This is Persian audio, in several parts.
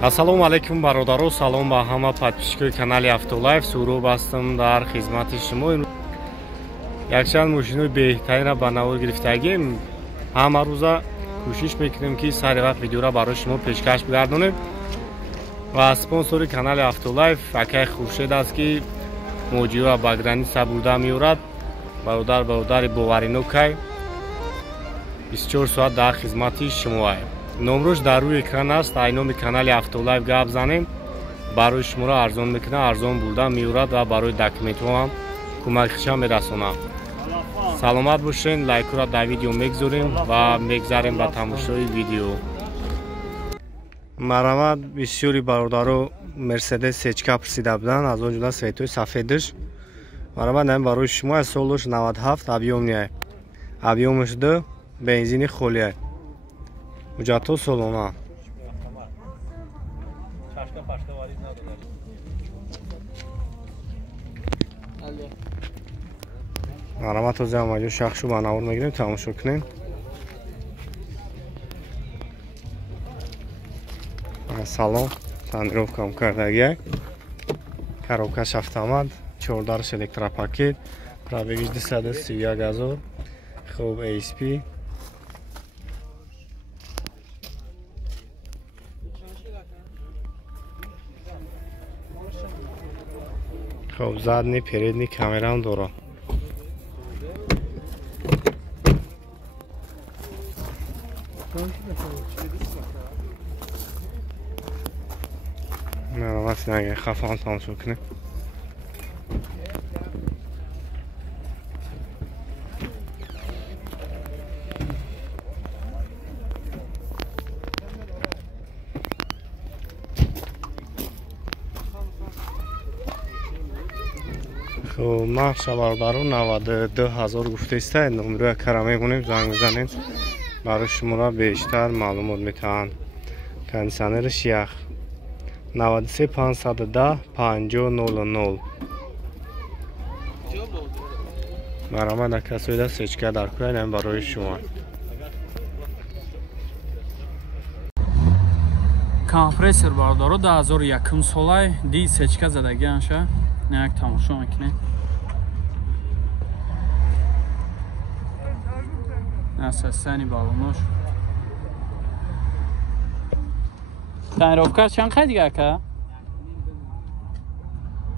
Ассалому алайкум бародаро, салом ба ҳама подписчикои канали Автолайф. Сурӯб ҳастам дар хизмати шумо. Якчанд мошинои беҳтаринро ба навор гирифтагим. Ҳама рӯза кӯшиш мекунем ки сари вақт видеоро барои шумо пешкаш бигардонем. Ва спонсори канали Автолайф акай Хуршед аст ки моҷиёро ба граница бурда меорад. бародари боваринокай 24 соат дар хизмати шумоаем. номрош дар рӯи экран аст. ай номи канали Автолайф гап занем. барои шуморо арзон мекунад, арзон бурда меорад ва барои документҳо ҳам кӯмакиша мерасонад. саломат бошен. лайкро дар видео мегзорем ва мегзарем ба тамошои видео. марамад бисёри бародаро Мерседес сечка пурсида буданд, аз он ҷумла светои сафедаш. марамад нами барои шумо солош 97 объёмия. объёмаш 2 бензини холия. ҳуҷҷатҳо солона. марамад ҳозир амаҷо шахшу ба навор мегирем, тамошо кунем. салон тонировкам кардагия. коробкаш автомат, 14 электропакет, пробегиш 231 000. хуб ASP. хуб задни передни камерам дорад. Merhaba, kafam tam çok ne? خب ما شباردارو 92000 گفته است. نمره کارا میکنیم، زنگ بزنید برای شما را بیشتر معلومات میتوان. کانسانر شیخ 93 510 5000. مرامد کسایی دا سچکه در کنیم برای شما. کامپرسر باردارو 2001 سالای دی سچکه زدگی انشه. نه یک تماشا میکنه. اساسانی بالونش. تانیروفکا چند خیلی دیگه که؟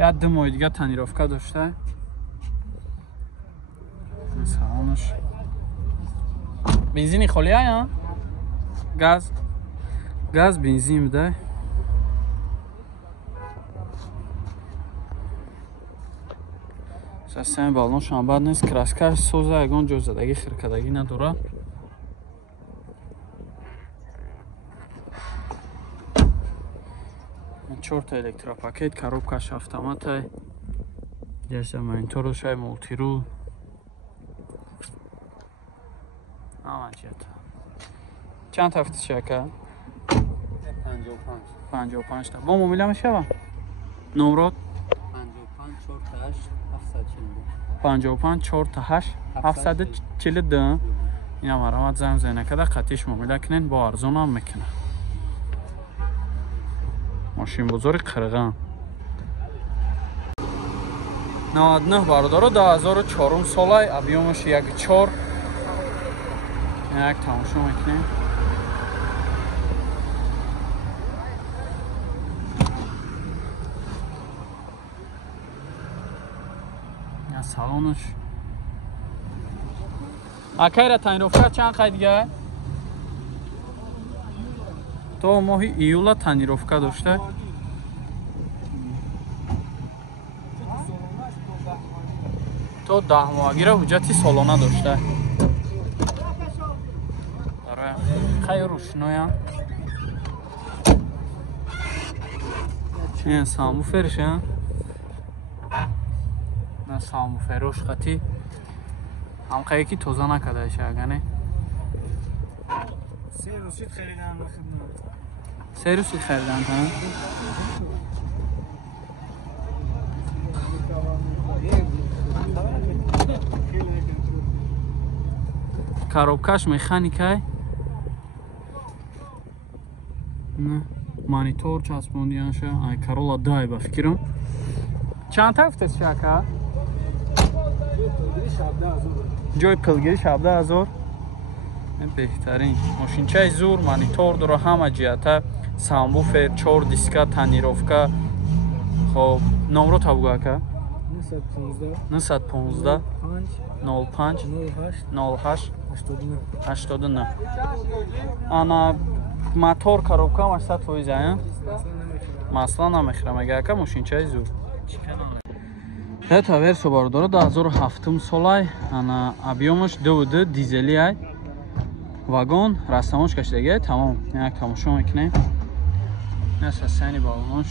یا 2 ماه دیگه تانیروفکا داشته. مثالش. بنزینی خالیه یا؟ گاز بنزین میده. اساسانی بالونش هم بد نیست. کراسکاش سوزه اگون جز زدگی خیرکدگی نداره. چهار الکتروپاکت، коробкаш автомат, جلسه مانیتورش مولتی رول. چند هفته چکه؟ 55 تا. با مومیله میشه با؟ نمرات؟ 55 4 تا 8 742. اینا مرامت زنگ زنه کده قطعیش مومیله کنین با ارزون هم میکنه. ماشین بزرگ قرغان 99 برادارو 2004 سالای объёмش 1.4. یک تماشا میکنیم. یا سالونش اکای را تانیروفکا چند خواهی دیگه؟ تو ماه ایولا تانیروفکا داشته. تو 10 ماهگی را حجتی سالانه داشته. داره خیلی روشنایم. این سامو فرشه نه سامو فروش خطی هم خیلی که توزه نکده شه اگه سیروسید خریدن سیروسید خریدن ها коробкаш механикай. монитор часпондианша ай Corolla дай ба фикрам. Чанд тафтаст шака? ҷои пилгири 17000. беҳтарин мошинчаи зур, монитор дора, ҳама ҷиҳата, самбуфер, 4 диска, тонировка. хоб номро табуга ака 915 05 08 89. ана мотор коробка 80% ая масла намехрам ага ака мошинчаи зур. Это версия бардора 2007 солай, ана объемаш 2 дизели ай. Вагон растанош кашидага тамом. Як тамошо мекунем. Наса сани балонош.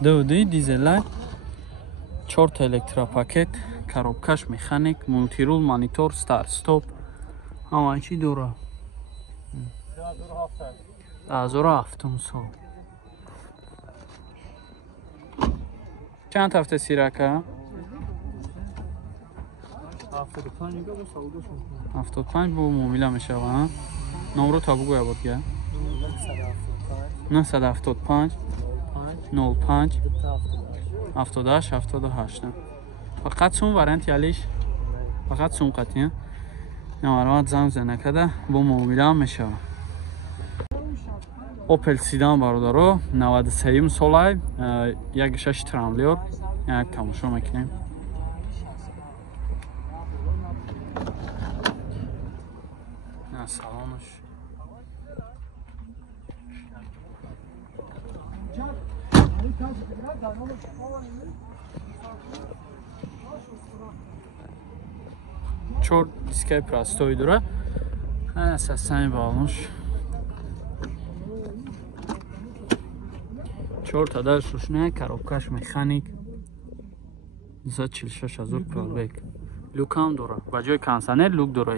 Доводи дизелай, 4 электропакет, коробкаш механик, мультирул, монитор, старт, стоп. Ҳама чӣ дора. 2007 сол. Чанд ҳафта сирака? 75 бо муомила мешава. номро табугӯя бодга 975 05 78 78. фақат сум варианти алиш фақат сум қатия намаромад занг занакада бо муомила мешава. Opel Sedan бародаро 93 солай 1.6 трамблер як тамошо мекунем. на салонош чор дискай простои дора. ана састани балонош 4 та дар шушна, коробкаш механик 246,000 пробег. Люк ҳам дора. Ба ҷои кондиционер люк дора.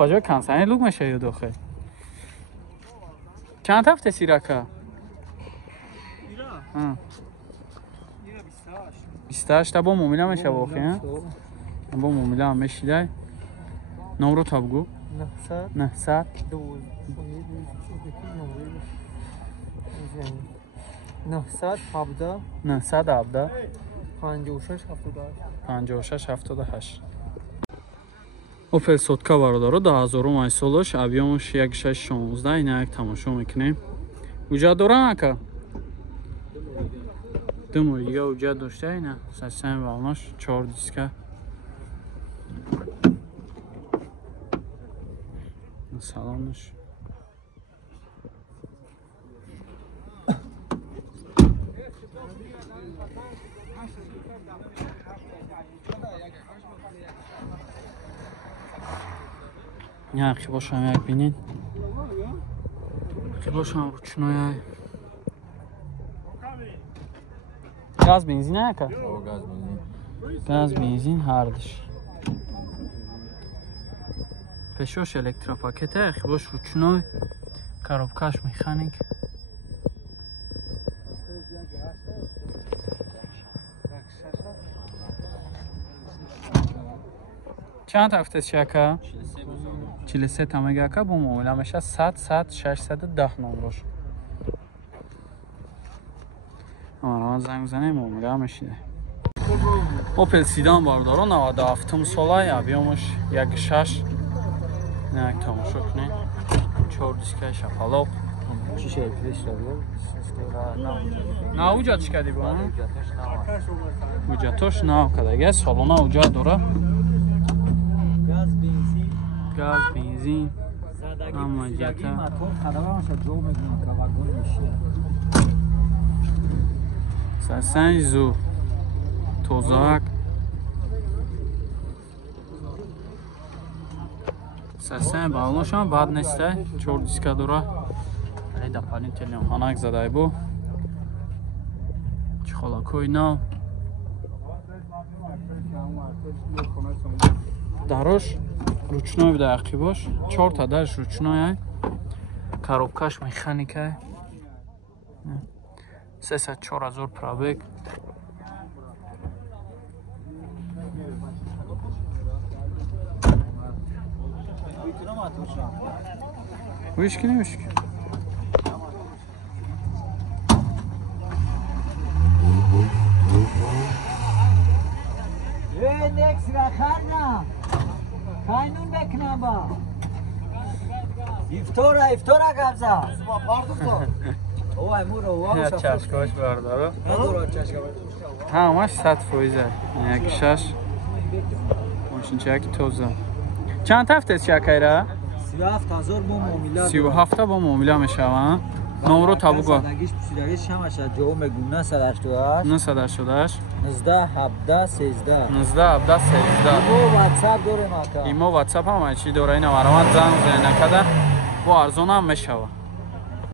ба ҷои кондиционер люк мешавад дохил. Чанд ҳафта сирака? 28 та бо муомила мешава охи. бо муомила мешидай. номро табгу 900 917 5678. Opel сотка бародаро 2000 солош, объемаш 1.616. ина як тамошо мекунем. уҷат дорам ака? думо дига уҷат дошта. ина састани балонош 4 диска. салонош як хибошам як бинин. хибошам ручнояй. газ бензин ака? газ бензин ҳардиш. пешош электропакет ай, хибош ручной, коробкаш механик. чанд ҳафтаст ака? 43 тамага ака бо муомила меша 100 610 номрош. амаромад занг бизанем муомила мешида. Opel Sedan бародаро 97 солай, объемаш 1.6. як тамошо кунем. 4 дискаи шафалоқ. на уҷат чӣ кади бо? уҷатош нав кадага, солона уҷат дора. газ бензин ҳама ҷиҳата. сасани зур тозак. сасен балоношам бад нестай 4 диска дора айда палин телем ханак задай бу чхолакой нав дарош ручной буда ақибош 4 та дарш ручной ай коробкаш механикай 304,000 пробег вышки не вышки next rakhana kaynun beknaba iftora gabza oy muro ya chashkosh bardaro hamаш 100% yakşaş ماشینچک توزه چند هفته چکایره 37000 با معامله 37 با معامله میشوند نمره تابو گو سادگیش پسیدگیش هم اشد جواب میگم 988 988 19 17 13 19 17 13 ایمو واتساپ داره ماکا ایمو واتساپ هم چی داره اینا برام زنگ زنگ نکرده با ارزون هم میشوه